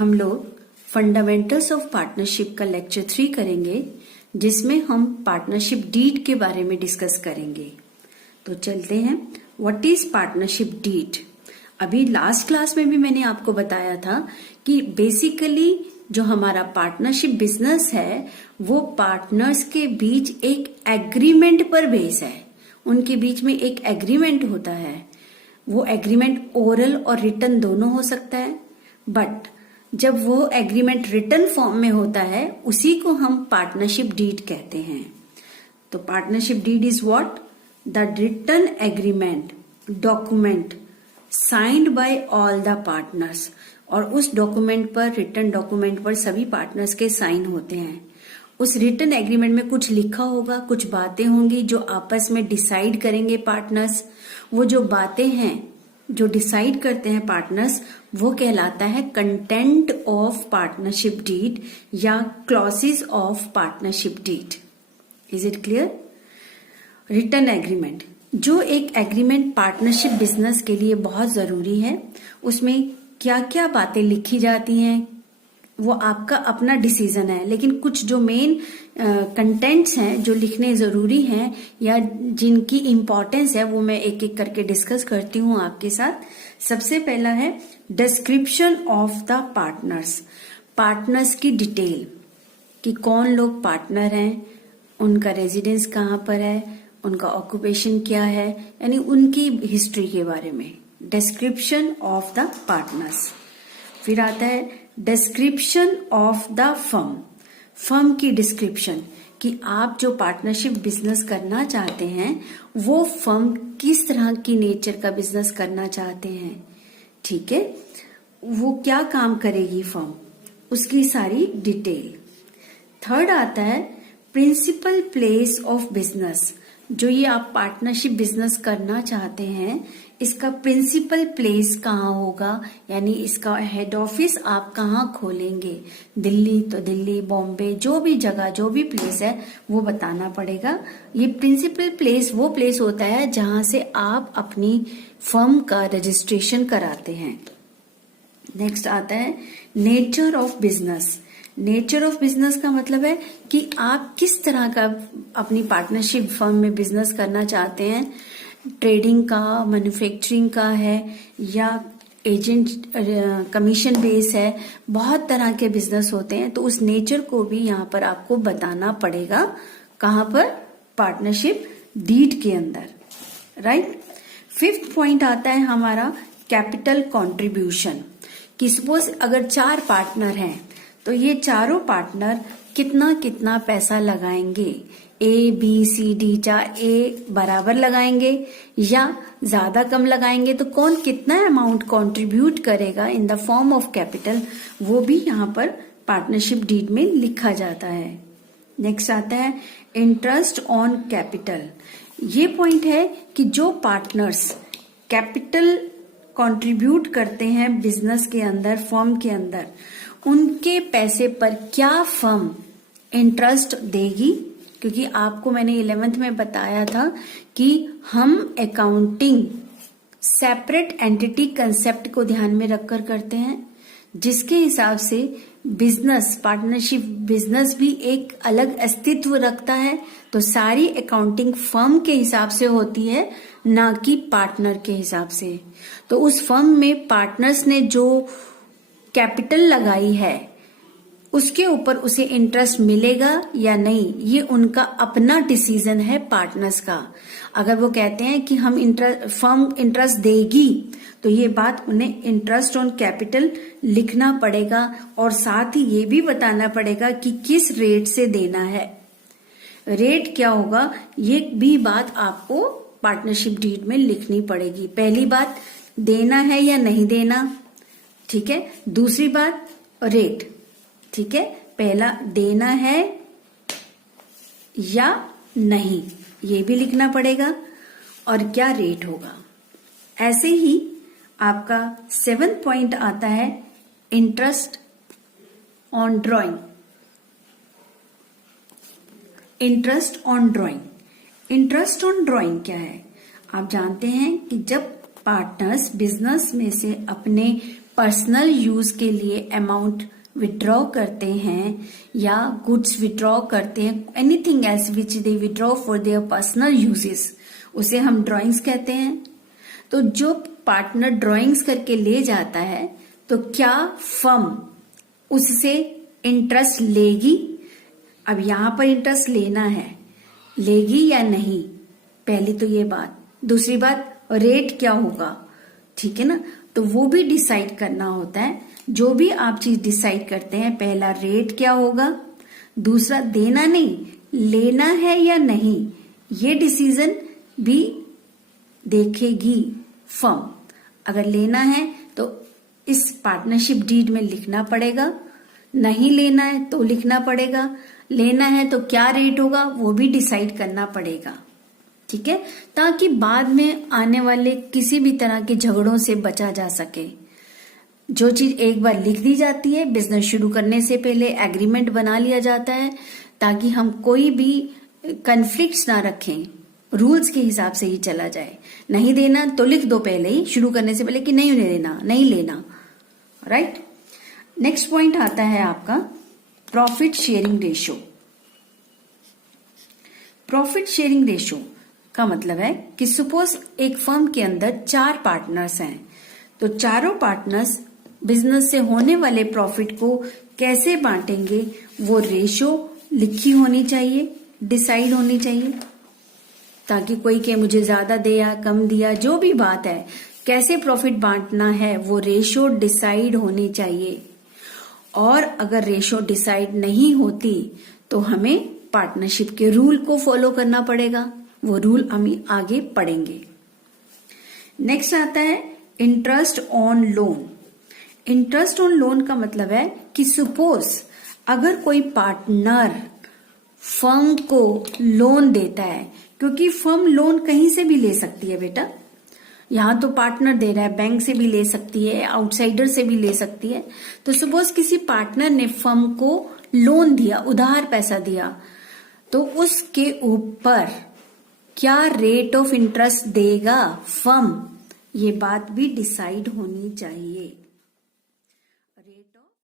हम लोग fundamentals of partnership का लेक्चर 3 करेंगे, जिसमें हम पार्टनरशिप डीड के बारे में डिस्कस करेंगे। तो चलते हैं। What is partnership deed? अभी लास्ट क्लास में भी मैंने आपको बताया था कि बेसिकली जो हमारा पार्टनरशिप बिजनेस है वो पार्टनर्स के बीच एक एग्रीमेंट पर बेस है। उनके बीच में एक एग्रीमेंट होता है। वो एग्रीमेंट ओरल और रिटन दोनों हो सकता है, बट जब वो एग्रीमेंट रिटन फॉर्म में होता है उसी को हम पार्टनरशिप डीड कहते हैं। तो partnership deed is what? The written agreement document signed by all the partners. और उस डॉक्यूमेंट पर, रिटन डॉक्यूमेंट पर सभी पार्टनर्स के साइन होते हैं। उस रिटन एग्रीमेंट में कुछ लिखा होगा, कुछ बातें होंगी जो आपस में डिसाइड करेंगे पार्टनर्स। वो जो बातें हैं जो डिसाइड करते हैं पार्टनर्स, वो कहलाता है कंटेंट ऑफ पार्टनरशिप डीड या clauses of partnership deed. Is it clear? Written agreement, जो एक एग्रीमेंट पार्टनरशिप बिजनेस के लिए बहुत जरूरी है, उसमें क्या क्या बातें लिखी जाती हैं वो आपका अपना डिसीजन है, लेकिन कुछ जो मेन कंटेंट्स हैं जो लिखने जरूरी हैं या जिनकी इंपॉर्टेंस है वो मैं एक एक करके डिस्कस करती हूँ आपके साथ। सबसे पहला है description of the partners. Partners की डिटेल कि कौन लोग पार्टनर हैं, उनका रेजिडेंस कहाँ पर है, उनका ऑक्यूपेशन क्या है, यानी उनकी हिस्ट्री के बारे में। Description of the partners. फिर आता है description of the firm. Firm की डिस्क्रिप्शन कि आप जो पार्टनरशिप बिजनेस करना चाहते हैं वो फर्म किस तरह की नेचर का बिजनेस करना चाहते हैं, ठीक है, वो क्या काम करेगी फर्म, उसकी सारी डिटेल। थर्ड आता है प्रिंसिपल प्लेस ऑफ बिजनेस। जो ये आप पार्टनरशिप बिजनेस करना चाहते हैं इसका प्रिंसिपल प्लेस कहाँ होगा, यानी इसका हेड ऑफिस आप कहाँ खोलेंगे। दिल्ली तो दिल्ली, बॉम्बे, जो भी जगह, जो भी प्लेस है वो बताना पड़ेगा। ये प्रिंसिपल प्लेस वो प्लेस होता है जहां से आप अपनी फर्म का रजिस्ट्रेशन कराते हैं। नेक्स्ट आता है nature of business. Nature of business का मतलब है कि आप किस तरह का अपनी पार्टनरशिप फर्म में बिजनेस करना चाहते हैं। ट्रेडिंग का, मैन्युफैक्चरिंग का है या एजेंट कमीशन बेस है, बहुत तरह के बिजनेस होते हैं। तो उस नेचर को भी यहाँ पर आपको बताना पड़ेगा। कहाँ पर? पार्टनरशिप डीड के अंदर, राइट। फिफ्थ पॉइंट आता है हमारा कैपिटल कंट्रीब्यूशन। कि सपोज अगर 4 पार्टनर हैं तो ये चारों पार्टनर कितना कितना पैसा लगाएंगे। ए बी सी डी, चाहे ए बराबर लगाएंगे या ज्यादा कम लगाएंगे, तो कौन कितना अमाउंट कंट्रीब्यूट करेगा in the form of capital, वो भी यहाँ पर पार्टनरशिप डीड में लिखा जाता है। नेक्स्ट आता है इंटरेस्ट ऑन कैपिटल। ये पॉइंट है कि जो पार्टनर्स कैपिटल कंट्रीब्यूट करते हैं बिजनेस के अंदर, फर्म के अंदर, उनके पैसे पर क्या फर्म इंटरेस्ट देगी। क्योंकि आपको मैंने 11th में बताया था कि हम अकाउंटिंग सेपरेट एंटिटी कंसेप्ट को ध्यान में रखकर करते हैं, जिसके हिसाब से बिजनेस, पार्टनरशिप बिजनेस भी एक अलग अस्तित्व रखता है। तो सारी अकाउंटिंग फर्म के हिसाब से होती है, ना कि पार्टनर के हिसाब से। तो उस फर्म में पार्टनर्स ने जो कैपिटल लगाई है उसके ऊपर उसे इंटरेस्ट मिलेगा या नहीं, ये उनका अपना डिसीजन है पार्टनर्स का। अगर वो कहते हैं कि हम फर्म इंटरेस्ट देगी तो ये बात उन्हें इंटरेस्ट ऑन कैपिटल लिखना पड़ेगा और साथ ही ये भी बताना पड़ेगा कि किस रेट से देना है। रेट क्या होगा ये भी बात आपको पार्टनरशिप डीड में लिखनी पड़ेगी। पहली बात देना है या नहीं देना, ठीक है। दूसरी बात रेट, ठीक है। पहला देना है या नहीं ये भी लिखना पड़ेगा और क्या रेट होगा। ऐसे ही आपका 7th पॉइंट आता है interest on drawing. Interest on drawing, interest on drawing क्या है? आप जानते हैं कि जब पार्टनर्स बिजनेस में से अपने पर्सनल यूज के लिए अमाउंट विड्रॉ करते हैं या गुड्स विड्रॉ करते हैं, anything else which they withdraw for their personal uses, उसे हम ड्राइंग्स कहते हैं। तो जो पार्टनर ड्राइंग्स करके ले जाता है तो क्या फर्म उससे इंटरेस्ट लेगी? अब यहां पर इंटरेस्ट लेना है, लेगी या नहीं, पहली तो ये बात। दूसरी बात, रेट क्या होगा, ठीक है ना, तो वो भी डिसाइड करना होता है। जो भी आप चीज डिसाइड करते हैं, पहला रेट क्या होगा, दूसरा देना नहीं, लेना है या नहीं, ये डिसीजन भी देखेगी फर्म। अगर लेना है तो इस पार्टनरशिप डीड में लिखना पड़ेगा, नहीं लेना है तो लिखना पड़ेगा, लेना है तो क्या रेट होगा वो भी डिसाइड करना पड़ेगा, ठीक है, ताकि बाद में आने वाले किसी भी तरह के झगड़ों से बचा जा सके। जो चीज एक बार लिख दी जाती है, बिजनेस शुरू करने से पहले एग्रीमेंट बना लिया जाता है, ताकि हम कोई भी कन्फ्लिक्ट्स ना रखें, रूल्स के हिसाब से ही चला जाए। नहीं देना तो लिख दो पहले ही, शुरू करने से पहले कि नहीं देना, नहीं लेना, राइट। नेक्स्ट पॉइंट आता है आपका profit sharing ratio. Profit sharing ratio का मतलब है कि सपोज एक फर्म के अंदर 4 पार्टनर्स हैं, तो चारों पार्टनर्स बिजनेस से होने वाले प्रॉफिट को कैसे बांटेंगे, वो रेशो लिखी होनी चाहिए, डिसाइड होनी चाहिए, ताकि कोई के मुझे ज्यादा दे या कम दिया, जो भी बात है, कैसे प्रॉफिट बांटना है वो रेशो डिसाइड होनी चाहिए। और अगर रेशो डिसाइड नहीं होती तो हमें पार्टनरशिप के रूल को फॉलो करना पड़ेगा, वो रूल हम आगे पढ़ेंगे। नेक्स्ट आता है interest on loan. Interest on loan का मतलब है कि सपोज अगर कोई पार्टनर फर्म को लोन देता है, क्योंकि फर्म लोन कहीं से भी ले सकती है बेटा, यहां तो पार्टनर दे रहा है, बैंक से भी ले सकती है, आउटसाइडर से भी ले सकती है। तो सपोज किसी पार्टनर ने फर्म को लोन दिया, उधार पैसा दिया, तो उसके ऊपर क्या रेट ऑफ इंटरेस्ट देगा फर्म, ये बात भी डिसाइड होनी चाहिए।